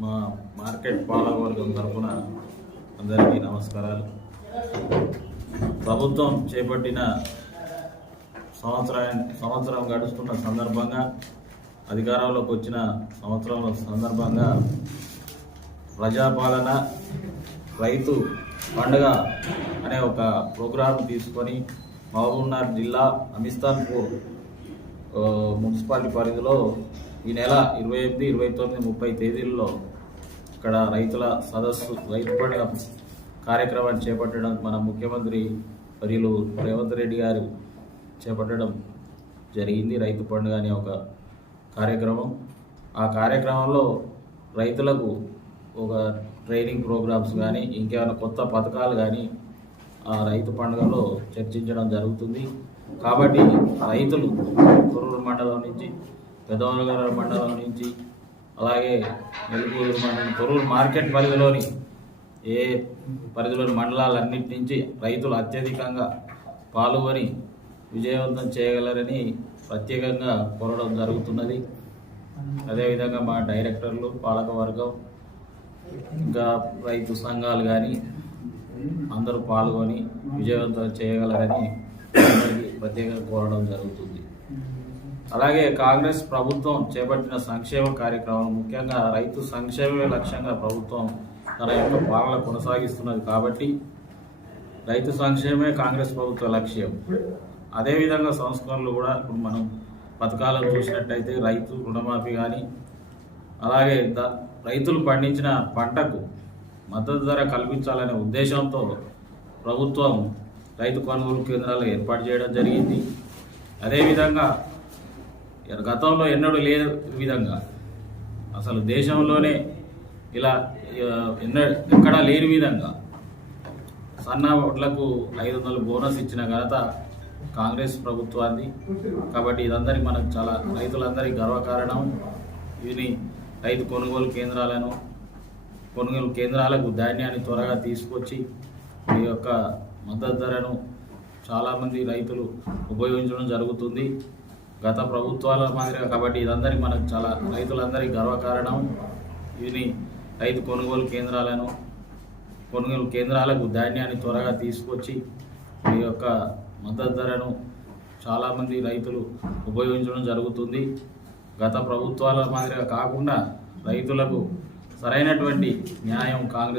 మా మార్కెట్ పాలకవర్గం తరఫున అందరికీ నమస్కారాలు. ప్రభుత్వం చేపట్టిన సంవత్సరా సంవత్సరం గడుస్తున్న సందర్భంగా అధికారంలోకి వచ్చిన సంవత్సరం సందర్భంగా ప్రజాపాలన రైతు పండుగ అనే ఒక ప్రోగ్రాం తీసుకొని మహబూబ్నగర్ జిల్లా అమిస్తాన్పూర్ మున్సిపాలిటీ పరిధిలో ఈ నెల ఇరవై ఎనిమిది ఇరవై తొమ్మిది ముప్పై తేదీల్లో ఇక్కడ రైతుల సదస్సు రైతు పండుగ కార్యక్రమాన్ని చేపట్టడం మన ముఖ్యమంత్రి వర్యులు రేవంత్ రెడ్డి గారు చేపట్టడం జరిగింది. రైతు పండుగ అనే ఒక కార్యక్రమం. ఆ కార్యక్రమంలో రైతులకు ఒక ట్రైనింగ్ ప్రోగ్రామ్స్ కానీ ఇంకేమైనా కొత్త పథకాలు కానీ ఆ రైతు పండుగలో చర్చించడం జరుగుతుంది. కాబట్టి రైతులు కొరూరు మండలం నుంచి పెదవనగర మండలం నుంచి అలాగే వెలుగూరు మండలం కొరూరు మార్కెట్ పరిధిలోని ఏ పరిధిలోని మండలాలన్నింటి నుంచి రైతులు అత్యధికంగా పాల్గొని విజయవంతం చేయగలరని ప్రత్యేకంగా కోరడం జరుగుతున్నది. అదేవిధంగా మా డైరెక్టర్లు పాలకవర్గం ఇంకా రైతు సంఘాలు కానీ అందరూ పాల్గొని విజయవంతం చేయగలరని ప్రత్యేకంగా కోరడం జరుగుతుంది. అలాగే కాంగ్రెస్ ప్రభుత్వం చేపట్టిన సంక్షేమ కార్యక్రమం ముఖ్యంగా రైతు సంక్షేమమే లక్ష్యంగా ప్రభుత్వం తన యొక్క పాలన కొనసాగిస్తున్నది కాబట్టి రైతు సంక్షేమమే కాంగ్రెస్ ప్రభుత్వ లక్ష్యం. అదేవిధంగా సంస్కరణలు కూడా ఇప్పుడు మనం పథకాలను చూసినట్టయితే రైతు రుణమాఫీ కానీ అలాగే రైతులు పండించిన పంటకు మద్దతు ధర కల్పించాలనే ఉద్దేశంతో ప్రభుత్వం రైతు కొనుగోలు కేంద్రాలు ఏర్పాటు చేయడం జరిగింది. అదేవిధంగా గతంలో ఎన్నడూ లేని విధంగా. అసలు దేశంలోనే ఇలా ఎన్న ఎక్కడా లేని విధంగా. సన్న ఓట్లకు ఐదు వందలు బోనస్ ఇచ్చిన ఘనత కాంగ్రెస్ ప్రభుత్వాన్ని కాబట్టి ఇదందరికి మనకు చాలా రైతులందరికీ గర్వకారణం. ఇది రైతు కొనుగోలు కేంద్రాలను కొనుగోలు కేంద్రాలకు ధాన్యాన్ని త్వరగా తీసుకొచ్చి ఈ యొక్క మద్దతు ధరను చాలామంది రైతులు ఉపయోగించడం జరుగుతుంది. గత ప్రభుత్వాల మాదిరిగా కాబట్టి ఇదందరికి మనకు చాలా రైతులందరికీ గర్వకారణం. ఇది రైతు కొనుగోలు కేంద్రాలను కొనుగోలు కేంద్రాలకు ధాన్యాన్ని త్వరగా తీసుకొచ్చి ఈ యొక్క మద్దతు ధరను చాలామంది రైతులు ఉపయోగించడం జరుగుతుంది. గత ప్రభుత్వాల మాదిరిగా కాకుండా రైతులకు సరైనటువంటి న్యాయం కాంగ్రెస్